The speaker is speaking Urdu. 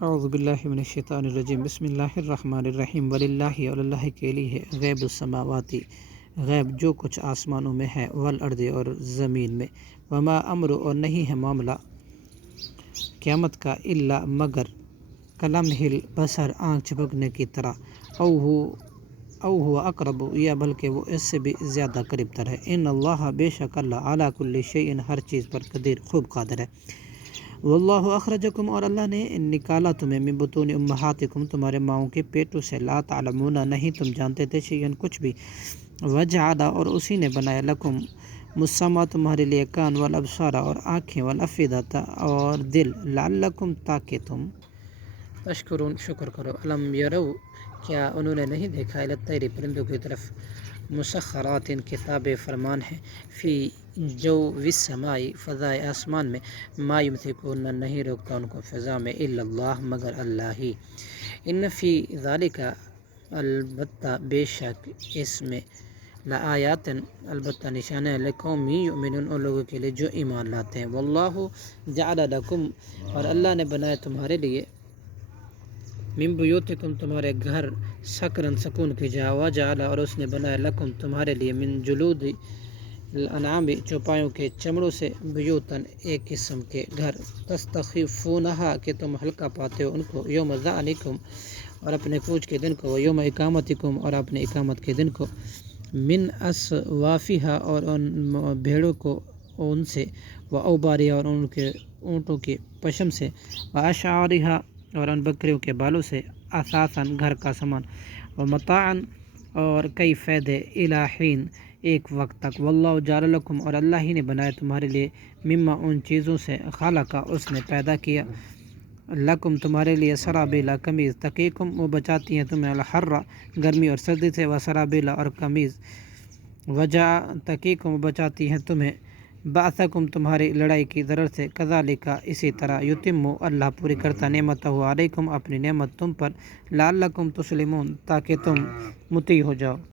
اعوذ باللہ من الشیطان الرجیم بسم اللہ الرحمن الرحیم وللہ اور اللہ کے لیے ہے غیب السماواتی غیب جو کچھ آسمانوں میں ہے والارض اور زمین میں وما امر اور نہیں ہے معاملہ قیامت کا الا مگر کلمح البصر آنکھ جھپکنے کی طرح او ہوا اقرب یا بلکہ وہ اس سے بھی زیادہ قریب تر ہے ان اللہ بے شک اللہ علی کل شیء ہر چیز پر قدیر خوب قادر ہے واللہ اخرجکم اور اللہ نے نکالا تمہیں من بطون امہاتکم تمہارے ماؤں کے پیٹوں سے لا تعلمون نہیں تم جانتے تھے شیئن کچھ بھی وجعل اور اسی نے بنایا لکم السمع تمہارے لیے کان والابصار اور آنکھیں والافئدۃ اور دل لعلکم تاکہ تم تشکرون شکر کرو علم یرو کیا انہوں نے نہیں دیکھا الی الطیر پرندوں کی طرف مسخرات کتاب فرمان ہے فی جو السماء فضائے آسمان میں ما یمسکون نہیں روکتا ان کو فضا میں الا اللہ مگر اللہ ہی ان فی ذالک البتہ بے شک اس میں لآیات البتہ نشانہ لقوم یؤمنون ان لوگوں کے لیے جو ایمان لاتے ہیں واللہ جعل لکم اور اللہ نے بنایا تمہارے لیے من بیوتکم تمہارے گھر سکنن سکون کی جگہ وجعل اور اس نے بنایا لکم تمہارے لیے من جلود الانعام چوپایوں کے چمڑوں سے بیوتن ایک قسم کے گھر تستخفونہا کہ تم ہلکا پاتے ہو ان کو یوم ذعنکم اور اپنے کوچ کے دن کو یوم اقامتکم اور اپنے اقامت کے دن کو من اسوافہا اور ان بھیڑوں کو ان سے و اوباریہ اور ان کے اونٹوں کے پشم سے و اشعارہا اور ان بکریوں کے بالوں سے اساساً گھر کا سامان و متاعن اور کئی فائدے الی حین ایک وقت تک واللہ جعل لکم اور اللہ ہی نے بنایا تمہارے لیے مما ان چیزوں سے خلقہ اس نے پیدا کیا لکم تمہارے لیے سرابیلا قمیض تقیکم وہ بچاتی ہیں تمہیں الحر گرمی اور سردی سے و سرابیلا اور قمیض وجہ تقیکم وہ بچاتی ہیں تمہیں بعثکم تمہاری لڑائی کی ضرر سے کذالک اسی طرح یتم اللہ پوری کرتا نعمتہ علیکم اپنی نعمت تم پر لعلکم تسلمون تاکہ تم مطیع ہو جاؤ